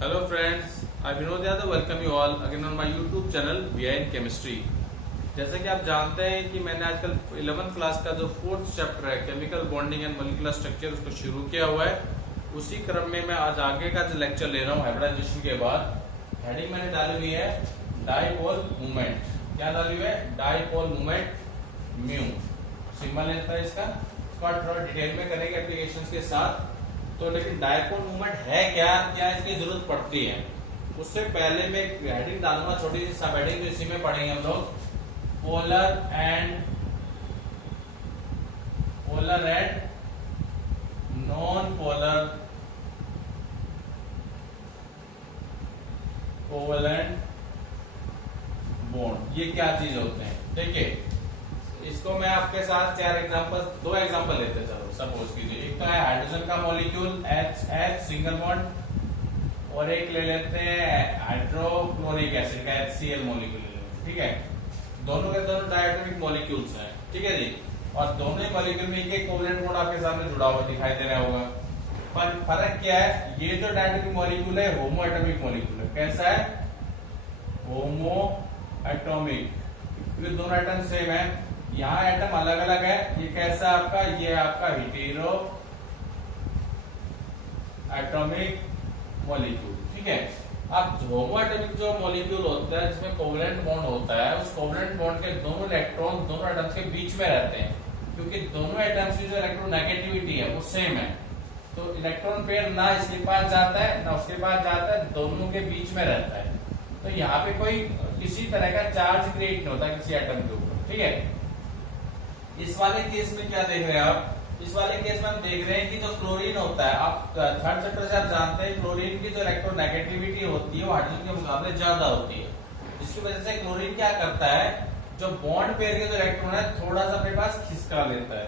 Hello friends, I Vinod Yadav welcome you all again on my YouTube channel VI in Chemistry। जैसा कि आप जानते हैं कि मैंने आजकल 11th क्लास का जो 4th चैप्टर है chemical bonding and molecular structure उसको शुरू किया हुआ है। उसी क्रम में मैं आज आगे का जो लेक्चर ले रहा हूँ हाइब्रिडाइजेशन के बाद। हेडिंग मैंने डाली हुई है डाइपोल मूवमेंट। क्या डाली हुई है? डाइपोल मूवमेंट म्यू सिंबल लेता है इसका थोड़ा डिटेल में करेंगे एप्लीकेशन के साथ। तो लेकिन डाइपोल मूवमेंट है क्या इसकी जरूरत पड़ती है उससे पहले मैं एक हेडिंग डालूंगा, छोटी सी सब हेडिंग जो इसी में पढ़ेंगे हम लोग। Polar and non polar covalent bond, ये क्या चीज होते हैं? देखिए इसको मैं आपके साथ दो एग्जांपल लेते हैं। चलो सपोज कीजिए एक तो है हाइड्रोजन का मॉलिक्यूल H सिंगल बॉन्ड और एक ले लेते हैं हाइड्रोक्लोरिक एसिड का HCl मॉलिक्यूल, ठीक है। दोनों के दोनों डायटोमिक मॉलिक्यूल्स हैं, ठीक है जी। और दोनों ही मॉलिक्यूल में एक कोवेलेंट बॉन्ड आपके सामने जुड़ा हुआ दिखाई दे रहा होगा। पर फर्क क्या है? ये जो डायटोमिक मॉलिक्यूल है होमो एटॉमिक मॉलिक्यूल है। कैसा है? होमो एटॉमिक, क्योंकि दोनों एटम सेम है। यहाँ एटम अलग अलग है। ये कैसा आपका? ये आपका हेटेरो एटॉमिक मॉलिक्यूल, ठीक है। अब होमो एटॉमिक जो मॉलिक्यूल होता है जिसमें कोवेलेंट बॉन्ड होता है, उस कोवेलेंट बॉन्ड के दोनों इलेक्ट्रॉन दोनों एटम्स के बीच में रहते हैं, क्योंकि दोनों एटम्स की जो इलेक्ट्रोनेगेटिविटी है वो सेम है। तो इलेक्ट्रॉन पेयर ना इसके पास जाता है ना उसके पास जाता है, दोनों के बीच में रहता है। तो यहाँ पे कोई किसी तरह का चार्ज क्रिएट नहीं होता किसी एटम के ऊपर, ठीक है। इस वाले केस में क्या देख रहे हैं आप? इस वाले केस में हम देख रहे हैं कि जो क्लोरीन होता है, आप थर्ड चैप्टर से आप जानते हैं क्लोरीन की जो इलेक्ट्रोनेगेटिविटी होती है वो हाइड्रोजन के मुकाबले ज्यादा होती है, जिसकी वजह से क्लोरीन क्या करता है, जो बॉन्ड पेयर के जो इलेक्ट्रॉन है थोड़ा सा अपने पास खिसका लेता है।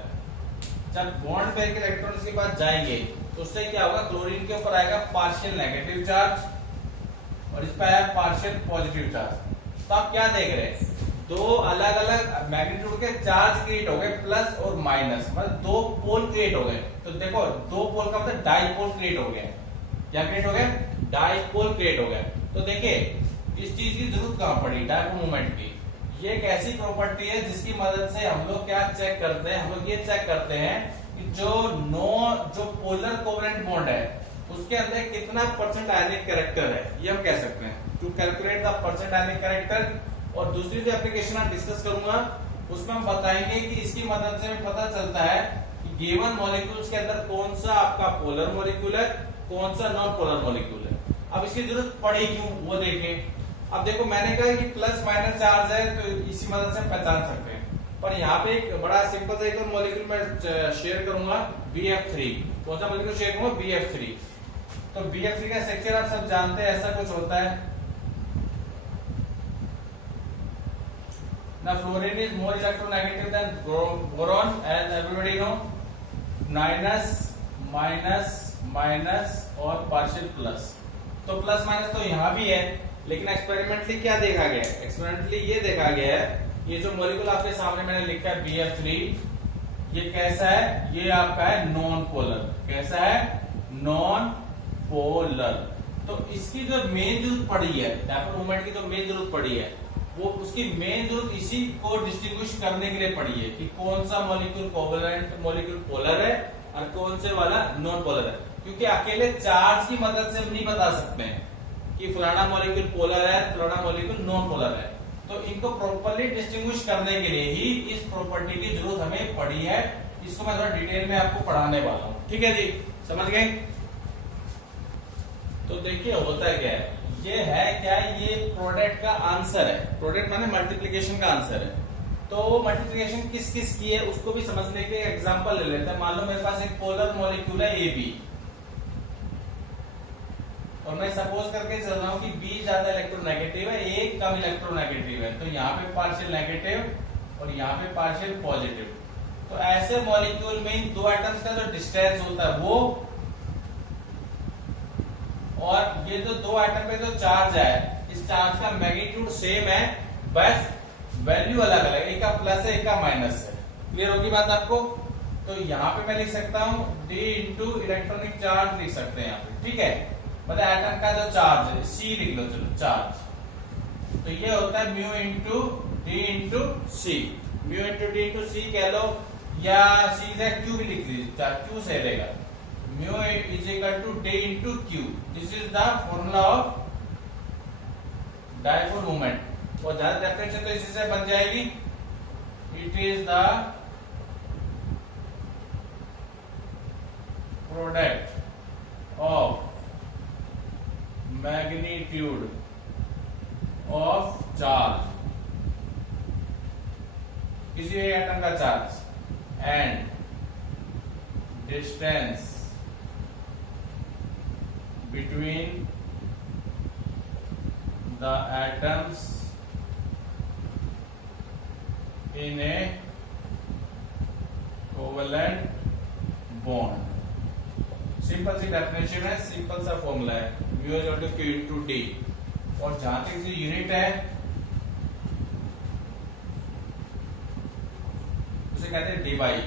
जब बॉन्ड पेयर के इलेक्ट्रॉन इसके पास जाएंगे तो उससे क्या होगा? क्लोरीन के ऊपर आएगा पार्शियल नेगेटिव चार्ज और इस पर आया पार्शियल पॉजिटिव चार्ज। तो आप क्या देख रहे हैं? दो अलग अलग मैग्नीट्यूड के चार्ज क्रिएट हो गए, प्लस और माइनस, मतलब दो पोल क्रिएट हो गए। तो देखो दो पोल का मतलब डाइपोल क्रिएट हो गया। क्या क्रिएट हो गया? डाइपोल क्रिएट हो गया। तो देखिए इस चीज की जरूरत कहां पड़ी? डाइपोल मूवमेंट की। ये एक ऐसी प्रॉपर्टी है जिसकी मदद से हम लोग क्या चेक करते हैं? हम लोग ये चेक करते हैं कि जो पोलर कोवेलेंट बॉन्ड है उसके अंदर कितना परसेंट आयनिक कैरेक्टर है, ये हम कह सकते हैं। To calculate the percent ionic character. और दूसरी जो एप्लीकेशन आप डिस्कस करूंगा उसमें हम बताएंगे कि इसकी मदद से हमें पता चलता है कि गिवन मॉलिक्यूल्स के अंदर कौन सा आपका पोलर मॉलिक्यूल है, कौन सा नॉन पोलर मॉलिक्यूल है। अब इसकी जरूरत पड़ी क्यों वो देखें। अब देखो मैंने कहा कि प्लस माइनस चार्ज है तो इसी मदद से पहचान सकते हैं। पर यहाँ पे एक बड़ा सिंपल सा एक मॉलिक्यूल मैं शेयर करूंगा BF3। कौन सा मॉलिक्यूल शेयर करूंगा? BF3। तो BF3 का स्ट्रक्चर आप सब जानते हैं, ऐसा कुछ होता है। Now fluorine is more electronegative than boron, as everybody know. Minus minus minus और पार्शियल प्लस। तो प्लस माइनस तो यहाँ भी है, लेकिन एक्सपेरिमेंटली क्या देखा गया है? एक्सपेरिमेंटली ये देखा गया है, ये जो मॉलिक्यूल आपके सामने मैंने लिखा है BF3, ये कैसा है? ये आपका है नॉन पोलर। कैसा है? Non polar. तो इसकी जो मेन जरूरत पड़ी है, डाइपोल मूवमेंट की जो मेन जरूरत पड़ी है, वो उसकी मेन जरूरत इसी को डिस्टिंग्विश करने के लिए पड़ी है कि कौन सा मॉलिक्यूल कोवेलेंट मॉलिक्यूल पोलर है और कौन से वाला नॉन पोलर है। क्योंकि अकेले चार्ज की मदद से हम नहीं बता सकते हैं कि फलाना मॉलिक्यूल पोलर है, फलाना मॉलिक्यूल नॉन पोलर है। तो इनको प्रॉपर्ली डिस्टिंग्विश करने के लिए ही इस प्रॉपर्टी की जरूरत हमें पड़ी है। इसको मैं थोड़ा डिटेल में आपको पढ़ाने वाला हूँ, ठीक है जी, समझ गए। तो देखिए होता क्या है, ये है क्या? ये प्रोडक्ट का आंसर है। प्रोडक्ट माने मल्टीप्लिकेशन का आंसर है। तो मल्टीप्लिकेशन किस किस की है उसको भी समझने के एग्जांपल ले लेते हैं। मान लो मेरे पास एक पोलर मॉलिक्यूल है AB और मैं सपोज करके चल रहा हूं कि B ज्यादा इलेक्ट्रोनेगेटिव है, A कम इलेक्ट्रोनेगेटिव है। तो यहाँ पे पार्शियल नेगेटिव और यहाँ पे पार्शियल पॉजिटिव। तो ऐसे मॉलिक्यूल में इन दो एटम्स का जो डिस्टेंस होता है वो, और ये जो दो एटम पे जो चार्ज है इस चार्ज का मैग्नीट्यूड सेम है, बस वैल्यू अलग अलग, एक का प्लस है एक का माइनस है। क्लियर होगी बात आपको? तो यहाँ पे मैं लिख सकता हूँ D इंटू इलेक्ट्रॉनिक चार्ज लिख सकते हैं यहाँ पे, ठीक है। मतलब एटम का जो चार्ज है, सी लिख लो, चलो चार्ज, तो ये होता है म्यू इंटू डी इंटू सी, म्यू इंटू डी इंटू सी कह लो, या सीधा क्यू भी लिख लीजिए, क्यू से रहेगा, mu is equal to D into Q, this is the formula of dipole moment. और ज्यादा डेफिनेशन तो इसी से बन जाएगी, it is the product of magnitude of charge, किसी भी एटम का charge, and distance between the atoms in a covalent bond. Simple सी डेफिनेशन है, सिंपल सा फॉर्मूला है, mu is equal to Q into D. और जहां तक इसकी यूनिट है उसे कहते हैं डिबाई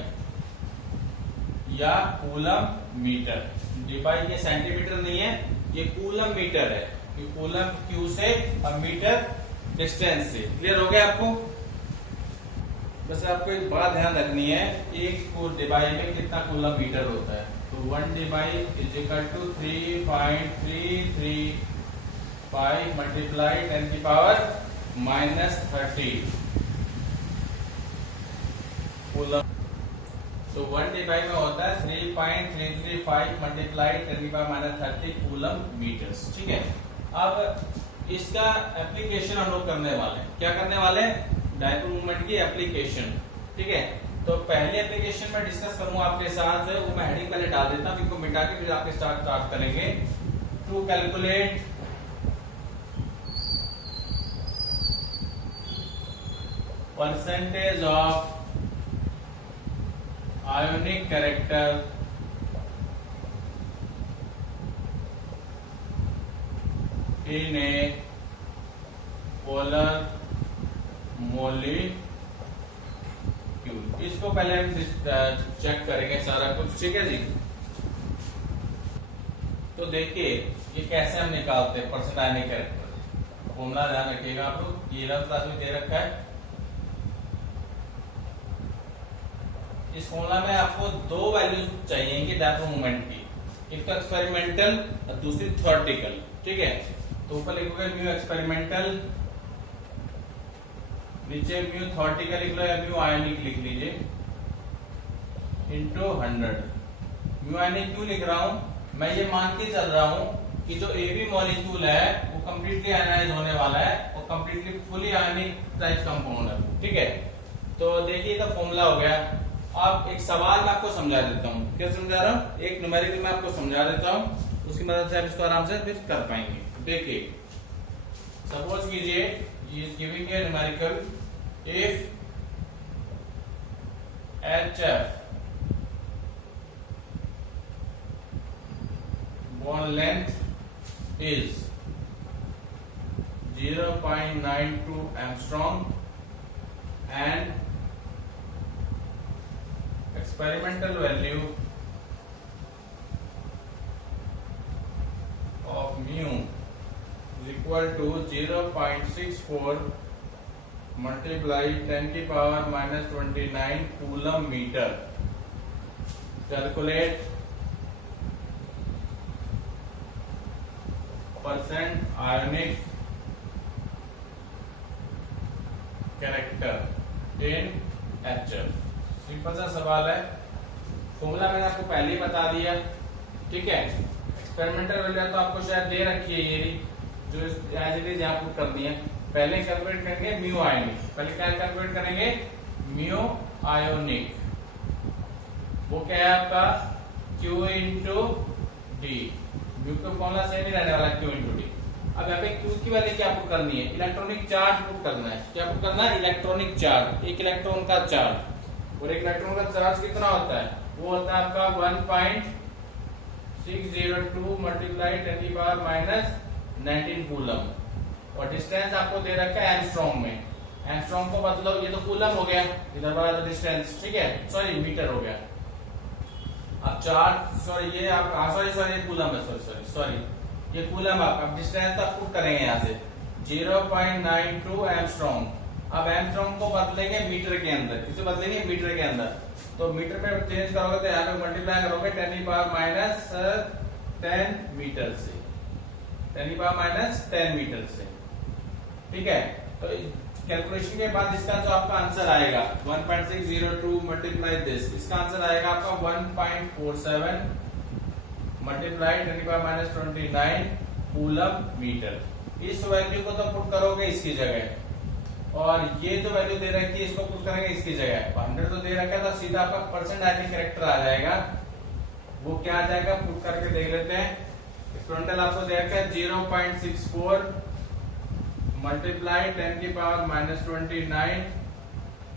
या कूलम मीटर। डिबाई ये सेंटीमीटर नहीं है, ये कूलम मीटर है, ये कूलम क्यू से और मीटर डिस्टेंस से। क्लियर हो गया आपको? बस आपको एक बात ध्यान रखनी है, एक डिबाई में कितना कूलम मीटर होता है, तो 1 debye is equal to 3.335 multiply 10 की पावर -30 कूलम। तो 1 डिबाई में होता है 3.335 मल्टीप्लाई 10 की पावर -30 कूलम मीटर्स। ठीक है, अब इसका एप्लीकेशन हम लोग करने वाले हैं। क्या करने वाले हैं? डायपोल मोमेंट की एप्लीकेशन। ठीक है, तो पहले एप्लीकेशन में डिस्कस करूंगा आपके साथ, वो मैं हेडिंग पहले डाल देता हूं, इनको मिटा के फिर आपके स्टार्ट करेंगे। To calculate percentage of ionic character in a polar molecule, इसको पहले हम चेक करेंगे सारा कुछ। ठीक है जी, तो देखिए ये कैसे हम निकालते हैं परसेंट आयोनिक कैरेक्टर। फॉर्मूला ध्यान रखिएगा आप लोग, ये 11th क्लास में दे रखा है। इस फॉर्मूला में आपको दो वैल्यू चाहिए डायपोल मोमेंट की, एक तो एक्सपेरिमेंटल और दूसरी थ्योरेटिकल। ठीक है, तो ऊपर लिखोगे म्यू एक्सपेरिमेंटल, नीचे म्यू थ्योरेटिकल लिख लो या म्यू आयोनिक लिख लीजिए, इनटू 100। म्यू आयोनिक क्यों लिख रहा हूं? मैं ये मान के चल रहा हूं कि जो ए बी मॉलिक्यूल है वो कंप्लीटली आयनाइज होने वाला है और कंप्लीटली फुली आयनिक टाइप कंपाउंड है। ठीक है, तो देखिए का फॉर्मूला हो गया। अब एक सवाल मैं आपको समझा देता हूँ। क्या समझा रहा हूँ? एक न्यूमेरिकल मैं आपको समझा देता हूँ, उसकी मदद से आप इसको आराम से फिर कर पाएंगे। देखिए, सपोज कीजिए is giving a numerical if HF bond length is 0.92 angstrom and experimental value of mu is equal to 0.64 multiply 10 की power -29 coulomb metre. Calculate percent ionic character in HF। Simple सा सवाल है, फॉर्मूला मैंने आपको पहले ही बता दिया। ठीक है, एक्सपेरिमेंटल वैल्यू तो आपको शायद दे रखी है, ये जो एज इट इज यहाँ पुट कर दी है। पहले कैलकुलेट करेंगे म्यू आयोनिक, पहले क्या कैलकुलेट करेंगे? म्यू आयोनिक, वो क्या है आपका Q इंटू डी। म्यू का फॉर्मूला सही नहीं रहने वाला, Q इंटू डी। अब यहाँ पे Q की वैल्यू क्या पुट करनी है? इलेक्ट्रॉनिक चार्ज पुट करना है। क्या पुट करना है? इलेक्ट्रॉनिक चार्ज, एक इलेक्ट्रॉन का चार्ज। और एक इलेक्ट्रॉन का चार्ज कितना होता है? वो होता है आपका 1.602 मल्टीप्लाई 10 की पावर -19 कूलम। और डिस्टेंस आपको दे रखा है एंगस्ट्रॉम में। एंगस्ट्रॉम को बदलो, ये तो कूलम हो गया, इधर वाला तो डिस्टेंस। ठीक है, सॉरी मीटर हो गया। अब चार्ज, सॉरी ये आप सॉरी कूलम है, सॉरी ये कूलम अब डिस्टेंस तो पुट करेंगे यहाँ से 0.92 एंगस्ट्रॉम। अब एंगस्ट्रॉम को बदलेंगे मीटर के अंदर, किसे बदलेंगे मीटर के अंदर, तो मीटर में चेंज करोगे तो यहाँ पे मल्टीप्लाई करोगे 10⁻⁻10 मीटर से, 10⁻⁻10 मीटर से। ठीक है, तो कैलकुलेशन के बाद इसका जो आपका आंसर आएगा 1.602 मल्टीप्लाई दिस, इसका आंसर आएगा आपका 1.47 मल्टीप्लाई 10⁻⁻29 कूलम मीटर। इस वैल्यू को तो पुट करोगे इसकी जगह, और ये जो वैल्यू दे रखी है इसको पुट करेंगे इसकी जगह। 100 तो दे रखा है तो सीधा आपका परसेंट आके करेक्टर आ जाएगा। वो क्या आ जाएगा पुट करके देख लेते हैं। एक्सपोनेंशियल आपको दे रखा है 0.64 मल्टीप्लाई 10⁻⁻29,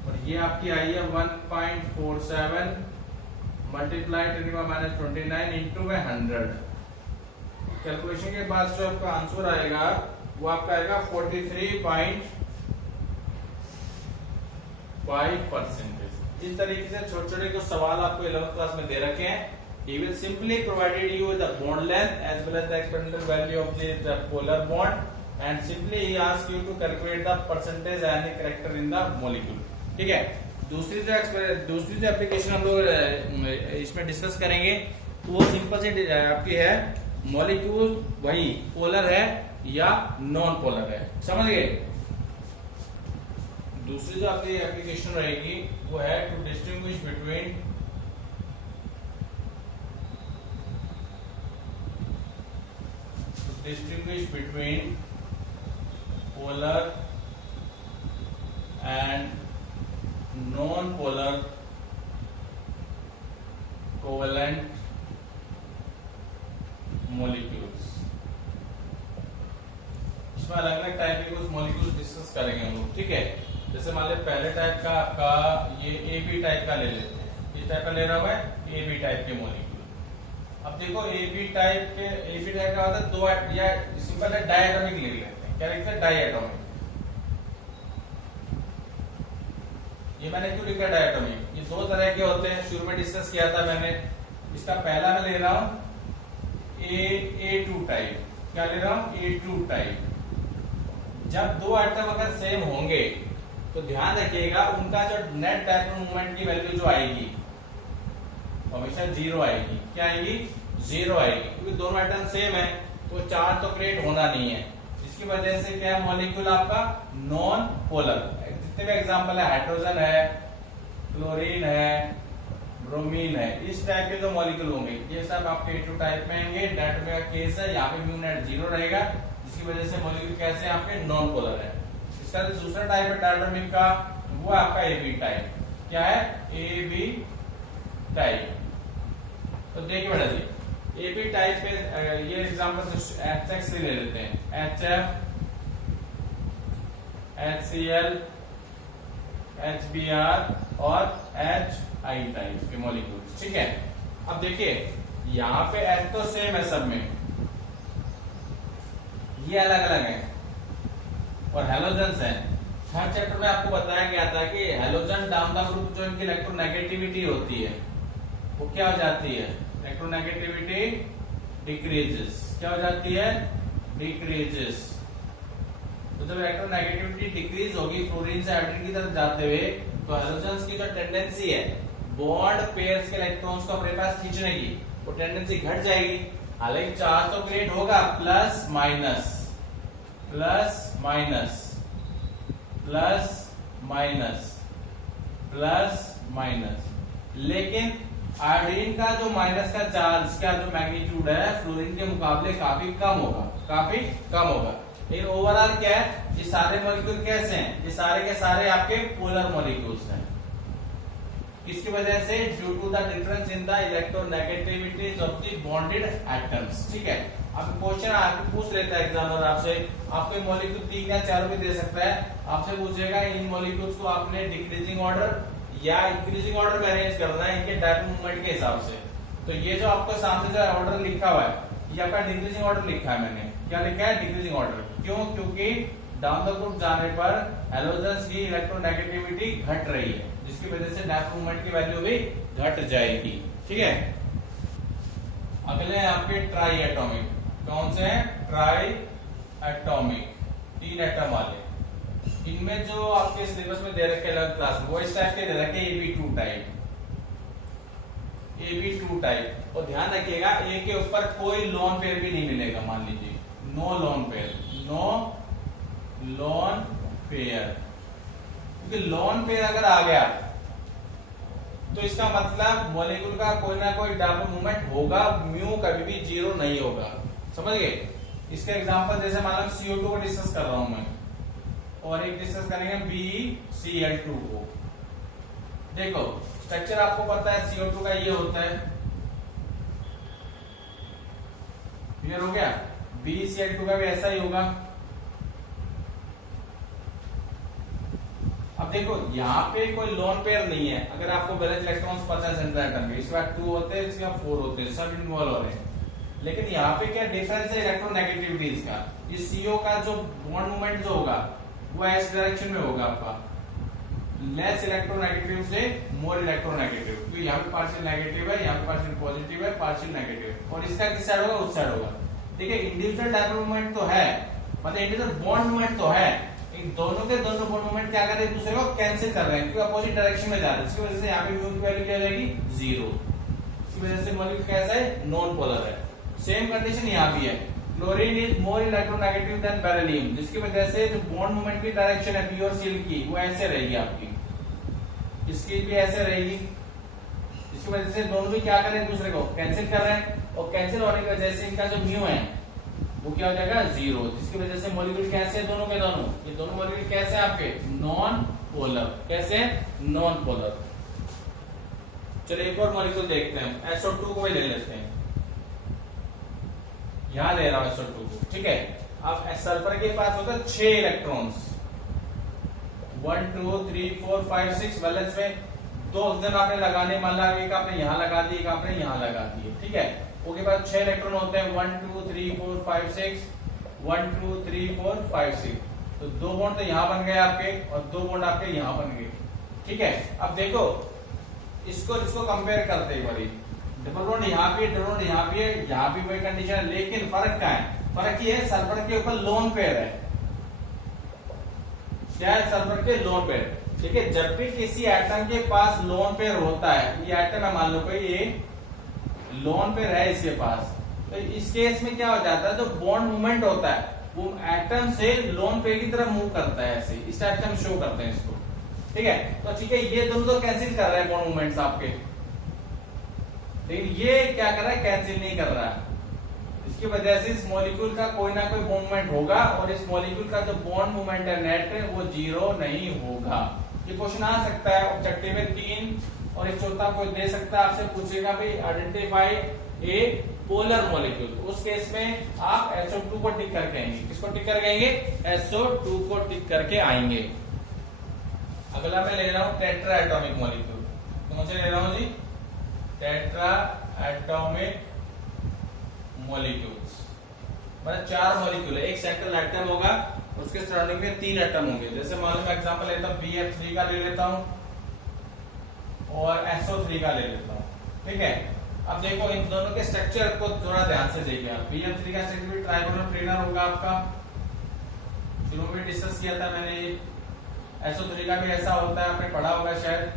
और ये आपकी आई है 1.47 मल्टीप्लाई 10⁻⁻29 इंटू 100। कैलकुलेशन के बाद जो आपका आंसर आएगा वो आपका आएगा 43.5%। इस तरीके से छोटे छोटे कुछ सवाल आपको 11th क्लास में दे रखे हैं। He will simply provided you with the bond length as well as the experimental value of the polar bond, and simply he asks you to calculate the percentage and the character in the molecule। ठीक है, दूसरी जो application हम लोग इसमें discuss करेंगे वो simple से आपकी है मॉलिक्यूल वही पोलर है या नॉन पोलर है, समझ गए। दूसरी जो आपकी एप्लीकेशन रहेगी वो है to distinguish between polar and non polar covalent molecules. इसमें अलग अलग टाइप के कुछ मॉलिक्यूल्स डिस्कस करेंगे हम लोग। ठीक है, जैसे मान लीजिए पहले टाइप का ये ए बी टाइप का ले लेते हैं। किस टाइप का ले रहा हूं मैं? ए बी टाइप के मॉलिक्यूल। अब देखो ए बी टाइप का होता है दो, या सिंपल है डायटोमिक लिख लेते हैं। क्या लिखते हैं? डायटोमिक। ये मैंने क्यों लिखा डायटोमिक? ये दो तरह के होते हैं, शुरू में डिस्कस किया था मैंने। इसका पहला मैं ले रहा हूं A2 टाइप। क्या ले रहा हूं? A2 type. जब दो आइटम अगर सेम होंगे तो ध्यान रखिएगा उनका जो नेट डायपोल मोमेंट की वैल्यू जो आएगी हमेशा 0 आएगी। क्या आएगी? 0 आएगी, क्योंकि दोनों आइटम सेम है तो चार्ज तो क्रिएट होना नहीं है। इसकी वजह से क्या है? मॉलिक्यूल आपका नॉन पोलर। जितने भी एग्जांपल है, हाइड्रोजन है, क्लोरीन है, ब्रोमीन है, इस टाइप के जो मॉलिक्यूल होंगे ये सब आपके A2 टाइप में आएंगे। डायटोमिक का केस है, यहाँ पे म्यू नेट 0 रहेगा, जिसकी वजह से मॉलिक्यूल कैसे आपके नॉन पोलर है। इसका जो दूसरा टाइप है डायटोमिक का वो आपका AB टाइप। क्या है? AB type. तो देखिए बेटा जी, AB टाइप पे ये एग्जांपल HX से ले लेते हैं। HF, HCl, HBr और HI टाइप के मॉलिक्यूल्स। ठीक है, अब देखिए यहाँ पे H तो सेम है सब में, ये अलग अलग है, और हेलोजन्स हैं। थर्ड चैप्टर में आपको बताया गया था कि हेलोजन डाउन द ग्रुप जो इनकी इलेक्ट्रोनेगेटिविटी होती है वो क्या हो जाती है? Electronegativity decreases. क्या हो जाती है? डिक्रीजेस। तो जब इलेक्ट्रोनेगेटिविटी डिक्रीज होगी फ्लोरीन से हाइड्रोजन की तरफ जाते हुए, तो हेलोजन्स की जो टेंडेंसी है बॉन्ड पेयर्स के इलेक्ट्रॉन्स को अपने पास खींचने की, वो टेंडेंसी घट जाएगी। हालांकि चार्ज तो क्रिएट होगा plus minus plus minus plus minus plus minus, लेकिन आयोडीन का जो माइनस का चार्ज का जो मैग्नीट्यूड है फ्लोरीन के मुकाबले काफी कम होगा, काफी कम होगा। लेकिन ओवरऑल क्या है? ये सारे मॉलिक्यूल कैसे हैं? ये सारे के सारे आपके पोलर मॉलिक्यूल्स हैं। किसकी वजह से? Due to the difference in the electronegativities of the bonded atoms. ठीक है, अब क्वेश्चन आपको पूछ लेता है एग्जामिनर आपसे, आपको मॉलिक्यूल 3 या 4 भी दे सकता है। आपसे पूछेगा इन मॉलिक्यूल्स को आपने डिक्रीजिंग ऑर्डर या इंक्रीजिंग ऑर्डर में अरेंज करना है इनके डायपोल मोमेंट के हिसाब से। तो ये जो आपको सामने जो ऑर्डर लिखा हुआ है ये आपका डिक्रीजिंग ऑर्डर लिखा है मैंने। क्या लिखा है? Decreasing order. क्यों? क्योंकि डाउन द ग्रुप जाने पर हेलोजन्स की इलेक्ट्रोनेगेटिविटी घट रही है, जिसकी वजह से डायपोल मोमेंट की वैल्यू भी घट जाएगी। ठीक है, अगले आपके ट्राई एटॉमिक। कौन से हैं? ट्राई एटॉमिक, 3 एटम वाले। इनमें जो आपके सिलेबस में दे रखे 11th क्लास में वो इस टाइप के दे रखे AB2 टाइप, AB2 टाइप। और ध्यान रखिएगा ए के ऊपर कोई लोन पेयर भी नहीं मिलेगा, मान लीजिए no lone pair, no lone pair, क्योंकि लोन पेयर अगर आ गया तो इसका मतलब मॉलिक्यूल का कोई ना कोई डायपोल मूवमेंट होगा, म्यू कभी भी 0 नहीं होगा। समझ गए? इसका एग्जांपल जैसे मान लो CO2 को डिस्कस कर रहा हूं मैं, और एक डिस्कस करेंगे BCl2 को। देखो स्ट्रक्चर आपको पता है CO2 का ये होता है, क्लियर हो गया? BCl2 का भी ऐसा ही होगा। अब देखो यहाँ पे कोई लोन पेयर नहीं है, अगर आपको बैलेंस इलेक्ट्रॉन्स पता है सेंट्रल एटम के, इसके बाद 2 होते हैं, इसके बाद 4 होते हैं, सब इन्वॉल्व हो रहे हैं। लेकिन यहाँ पे क्या डिफरेंस है इलेक्ट्रोनेगेटिविटीज का? इस CO का जो बॉन्ड मूवमेंट जो होगा वो इस डायरेक्शन में होगा आपका, लेस इलेक्ट्रोनेगेटिव से मोर इलेक्ट्रोनेगेटिव, क्योंकि यहाँ पे पार्शियल नेगेटिव है, यहाँ पे पार्शियल पॉजिटिव है, पार्शियल नेगेटिव, और इसका किस साइड होगा? उस साइड होगा। देखिए इंडिविजुअल डायपोल मूवमेंट तो है, मतलब इंडिविजुअल बॉन्ड मूवमेंट तो है, इन दोनों के दोनों बॉन्ड मूवमेंट क्या कर रहे हैं? एक दूसरे को कैंसिल कर रहे हैं, क्योंकि अपोजिट डायरेक्शन में जा रहे हैं। इसकी वजह से यहाँ पे म्यू की वैल्यू क्या हो जाएगी? 0। इसकी वजह से मॉलिक्यूल कैसा है? नॉन पोलर है। सेम कंडीशन यहाँ भी है, chlorine is more electronegative than beryllium, जिसकी वजह से जो बॉन्ड मूवमेंट की डायरेक्शन है पी और सी की वो ऐसे रहेगी आपकी, इसकी भी ऐसे रहेगी। इसकी वजह से दोनों भी क्या कर रहे हैं? दूसरे को कैंसिल कर रहे हैं, और कैंसिल होने की वजह से इनका जो म्यू है वो क्या हो जाएगा? 0, जिसकी वजह से मॉलिक्यूल कैसे है? दोनों के दोनों, ये दोनों मॉलिक्यूल कैसे हैं आपके? Non polar. कैसे? Non polar. चलिए एक और मॉलिक्यूल देखते हैं, SO2 को भी ले लेते हैं, यहां ले रहा हूं SO2 को, ठीक है। अब सल्फर के पास होता है 6 इलेक्ट्रॉन्स, 1 2 3 4 5 6 बैलेंस में 2 ऑक्सीजन आपने लगाने, मान ला एक आपने यहां लगा दी, एक आपने यहां लगा दी, ठीक है। उसके बाद 6 इलेक्ट्रॉन होते हैं, 1 2 3 4 5 6, 1 2 3 4 5 6, तो 2 बॉन्ड तो यहां बन गए आपके, और 2 बॉन्ड आपके यहां बन गए, ठीक है। अब देखो इसको कंपेयर करते हैं, बड़ी डबल बॉन्ड यहाँ भी है, डबल बॉन्ड यहाँ भी है, यहाँ भी वही कंडीशन है, लेकिन फर्क क्या है? फर्क ये है सल्फर के ऊपर लोन पेयर है। क्या है? सल्फर के लोन पेयर, ठीक है। जब भी किसी एटम के पास लोन पेयर होता है, ये एटम है मान लो कोई, ये लोन पेयर है इसके पास, तो इस केस में क्या हो जाता है? जो बॉन्ड मूवमेंट होता है वो एटम से लोन पेयर की तरफ मूव करता है, ऐसे इस टाइप से हम शो करते हैं इसको, ठीक है। तो ठीक है, ये दोनों तो कैंसिल कर रहे हैं बॉन्ड मूवमेंट्स आपके, लेकिन ये क्या कर रहा है? कैंसिल नहीं कर रहा है। इसकी वजह से इस मॉलिक्यूल का कोई ना कोई बॉन्ड मूवमेंट होगा, और इस मॉलिक्यूल का जो बॉन्ड मूवमेंट है नेट वो 0 नहीं होगा। ये क्वेश्चन आ सकता है ऑब्जेक्टिव में 3, और एक चौथा कोई दे सकता है, आपसे पूछेगा भाई आइडेंटिफाई ए पोलर मॉलिक्यूल, उस केस में आप SO2 को टिक करके आएंगे। किसको टिक करके आएंगे? SO2 को टिक करके आएंगे। अगला मैं ले रहा हूं टेट्रा एटॉमिक मॉलिक्यूल, कौन से ले रहा हूं जी? टेट्रा एटॉमिक मॉलिक्यूल्स, मतलब 4 मॉलिक्यूल है, एक सेंट्रल एटम होगा, उसके सराउंडिंग में 3 एटम होंगे। जैसे मान लो मैं एग्जांपल लेता हूं BF3 का ले लेता हूं, और SO3 का ले लेता हूं, ठीक है। अब देखो इन दोनों के स्ट्रक्चर को थोड़ा ध्यान से देखिए आप। BF3 का स्ट्रक्चर भी ट्राइगोनल प्लेनर होगा आपका, शुरू में डिस्कस किया था मैंने। SO3 का भी ऐसा होता है, आपने पढ़ा होगा शायद,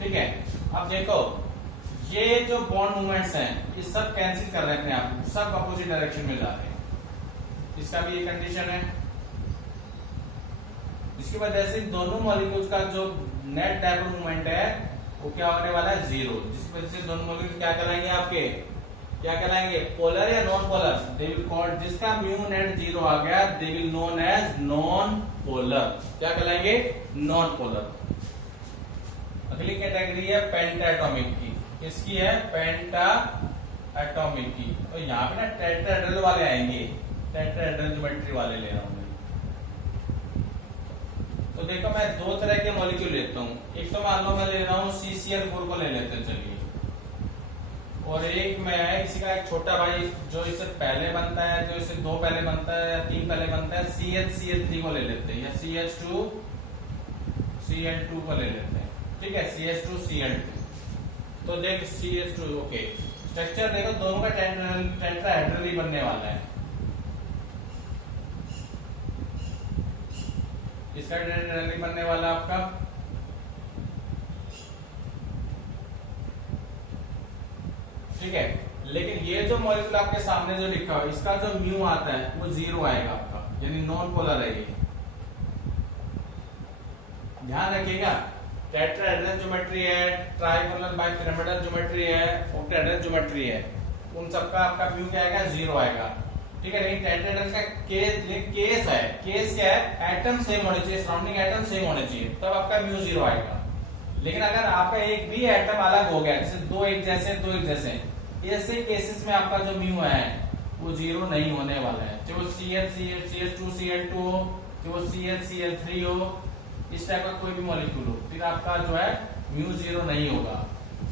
ठीक है। अब देखो ये जो बॉन्ड मूवमेंट्स हैं ये सब कैंसिल कर रहे हैं अपने आप, सब अपोजिट डायरेक्शन में जा रहे हैं। इसका भी ये कंडीशन है, जिसकी वजह से दोनों मॉलिक्यूल्स का जो नेट डायपोल मूवमेंट है वो क्या होने वाला है? 0, जिसकी वजह से दोनों मॉलिक्यूल क्या कहलाएंगे आपके? क्या कहलाएंगे? पोलर या non polar? They will called, जिसका म्यू नेट 0 आ गया, they will known as non polar. क्या कहलाएंगे? Non polar. अगली कैटेगरी है पेंटा एटॉमिक की। किसकी है? पेंटा एटॉमिक की। तो यहाँ पे ना टेट्राहेड्रल वाले आएंगे, टेट्राहेड्रल ज्योमेट्री वाले ले रहा हूं। तो देखो मैं 2 तरह के मॉलिक्यूल लेता हूँ, एक तो मान लो मैं ले रहा हूँ CCl4 को ले लेते हैं, चलिए, और एक मैं इसी का एक छोटा भाई जो इससे पहले बनता है, जो इससे 2 पहले बनता है या 3 पहले बनता है, CHCl3 को ले लेते हैं, या CH2Cl2 को ले लेते हैं, ठीक है, CH2Cl2। तो देख CH2, ओके, स्ट्रक्चर देखो दोनों का टेट्राहेड्रल ही बनने वाला है। इसका टेट्राहेड्रल ही बनने वाला है आपका। ठीक है, लेकिन ये जो मॉलिक्यूल आपके सामने जो लिखा हुआ इसका जो म्यू आता है वो 0 आएगा आपका, यानी नॉन पोलर है ये। ध्यान रखिएगा, टेट्राहेड्रल ज्योमेट्री है, ट्राइगोनल बाइपिरामिडल ज्योमेट्री है, ऑक्टाहेड्रल ज्योमेट्री है, उन सबका आपका म्यू क्या आएगा, 0 आएगा। ठीक है, लेकिन टेट्राहेड्रल का केस है, केस क्या है, एटम सेम होने चाहिए, सराउंडिंग एटम सेम होने चाहिए, तब आपका म्यू 0 आएगा। लेकिन अगर आपका एक भी एटम अलग हो गया, जैसे दो एक जैसे, ऐसे केसेस में आपका जो म्यू है वो 0 नहीं होने वाला है। जो CH2Cl2 हो, जो CH3 हो, इस टाइप का कोई भी मॉलिक्यूल हो, फिर आपका जो है म्यू 0 नहीं होगा।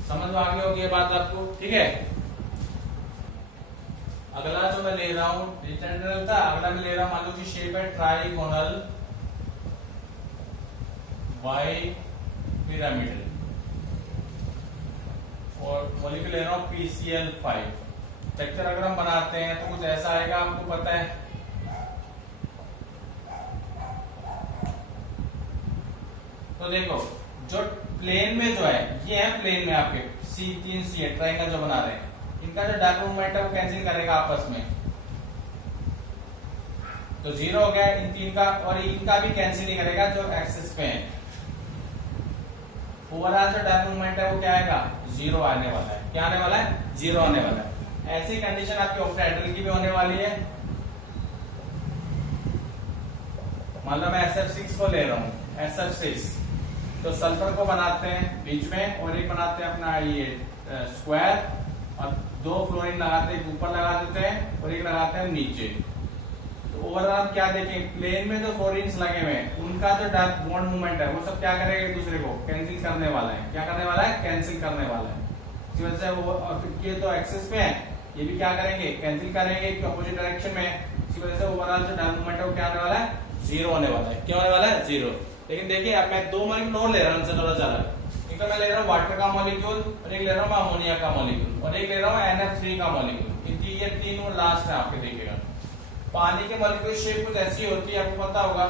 समझ में आ गई होगी ये बात आपको। ठीक है, अगला जो मैं ले रहा हूं टेट्राहेड्रल था, अगला मैं ले रहा हूं, मान लो कि शेप है ट्राइगोनल बाइपिरामिडल और मॉलिक्यूल ले रहा हूं PCl5। स्ट्रक्चर अगर हम बनाते हैं तो कुछ ऐसा आएगा, आपको पता है। तो देखो, जो प्लेन में जो है, ये है प्लेन में आपके C3 C है, ट्रायंगल जो बना रहे हैं, इनका जो डार्क मूवमेंट है वो कैंसिल करेगा आपस में, तो 0 हो गया इन तीन का, और इनका भी कैंसिल नहीं करेगा जो एक्सिस पे है। ओवरऑल जो डार्क मूवमेंट है वो क्या आएगा, 0 आने वाला है। क्या आने वाला है, 0 आने वाला है। ऐसी कंडीशन आपके ऑक्टाहेड्रल की भी होने वाली है। मान लो मैं SF6 को ले रहा हूं, SF6, तो सल्फर को बनाते हैं बीच में, और एक बनाते हैं अपना ये स्क्वायर, और 2 फ्लोरीन लगाते हैं, ऊपर लगा देते हैं और एक लगाते हैं नीचे। तो ओवरऑल क्या देखें, प्लेन में जो फ्लोरीन्स लगे हुए हैं उनका जो डार्क बॉन्ड मूवमेंट है वो सब क्या करेगा, एक दूसरे को कैंसिल करने वाला है। क्या करने वाला है, कैंसिल करने वाला है। इसी वजह से वो, और ये तो एक्सिस पे है, ये भी क्या करेंगे, कैंसिल करेंगे अपोजिट डायरेक्शन में। इसी वजह से ओवरऑल जो डार्क मूवमेंट है वो क्या आने वाला है, 0 होने वाला है। क्या होने वाला है, 0। लेकिन देखिए, अब मैं 2 मॉलिक्यूल और ले रहा हूं, उनसे थोड़ा ज्यादा। एक तो मैं ले रहा हूँ वाटर का मॉलिक्यूल, और एक ले रहा हूँ अमोनिया का मॉलिक्यूल, और एक ले रहा हूँ NF3 का मॉलिक्यूल। ये तीनों लास्ट है आपके, देखिएगा। पानी के मॉलिक्यूल शेप कुछ ऐसी होती है, आपको पता होगा।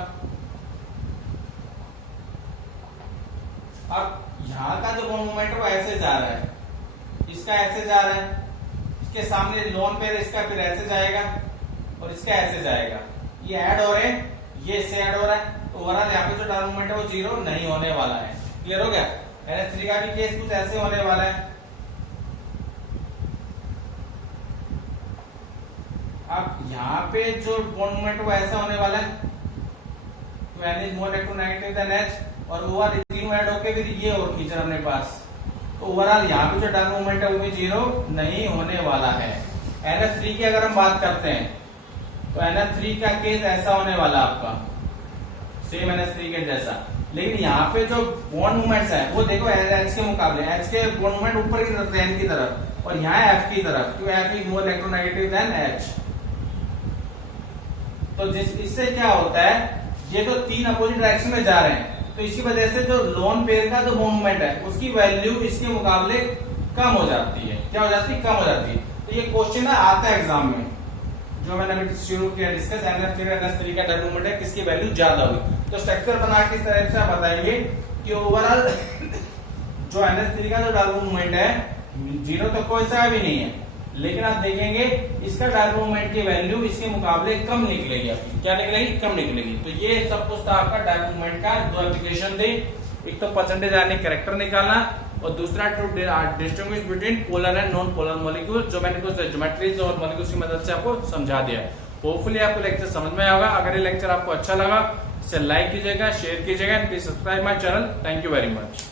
अब यहाँ का जो बॉन्ड मूवमेंट है वो ऐसे जा रहा है, इसका ऐसे जा रहा है, इसके सामने लोन पेयर इसका फिर ऐसे जाएगा, और इसका ऐसे जाएगा। ये ऐड हो रहे हैं, ये इससे ऐड हो रहा है, तो ओवरऑल यहाँ पे जो डार्क मूवमेंट है वो 0 नहीं होने वाला है। क्लियर हो गया। NH3 का भी केस कुछ ऐसे होने वाला है। अब यहाँ पे जो बॉन्ड मूवमेंट वो ऐसा होने वाला है, तो N is more electronegative than H, और ओवरऑल तीनों ऐड होके फिर ये और खींच रहा अपने पास, तो ओवरऑल यहाँ पे जो डार्क मूवमेंट है वो भी 0 नहीं होने वाला है। NH3 की अगर हम बात करते हैं तो NH3 का केस ऐसा होने वाला आपका, सेम NH3 के जैसा। लेकिन यहाँ पे जो बॉन्ड मूवमेंट्स है वो देखो H के मुकाबले, H के बॉन्ड मूवमेंट ऊपर की तरफ, N की तरफ, और यहाँ F की तरफ, क्यों F is more electronegative than H। तो इससे क्या होता है, ये तो 3 अपोजिट डायरेक्शन में जा रहे हैं, तो इसी वजह से जो लोन पेयर का जो बॉन्ड मूवमेंट है उसकी वैल्यू इसके मुकाबले कम हो जाती है। क्या हो जाती है, कम हो जाती है। तो ये क्वेश्चन आता है एग्जाम में, जो मैंने अभी शुरू किया डिस्कस, NH3 का डार्क मूवमेंट है, किसकी वैल्यू ज्यादा हुई। तो स्ट्रक्चर बना के इस तरह से आप बताएंगे कि ओवरऑल जो NH3 का जो डार्क मूवमेंट है 0 तो कोई सा भी नहीं है, लेकिन आप देखेंगे इसका डार्क मूवमेंट की वैल्यू इसके मुकाबले कम निकलेगी। आपकी क्या निकलेगी, कम निकलेगी। तो ये सब कुछ था आपका डार्क मूवमेंट का। 2 एप्लीकेशन थे, एक तो परसेंटेज यानी कैरेक्टर निकालना, और दूसरा to distinguish between polar and non polar molecule, जो मैंने कुछ ज्योमेट्रीज और मॉलिक्यूल्स की मदद से आपको समझा दिया। होपफुली आपको लेक्चर समझ में आएगा। अगर ये लेक्चर आपको अच्छा लगा इसे लाइक कीजिएगा, शेयर कीजिएगा, and please subscribe my channel. Thank you very much.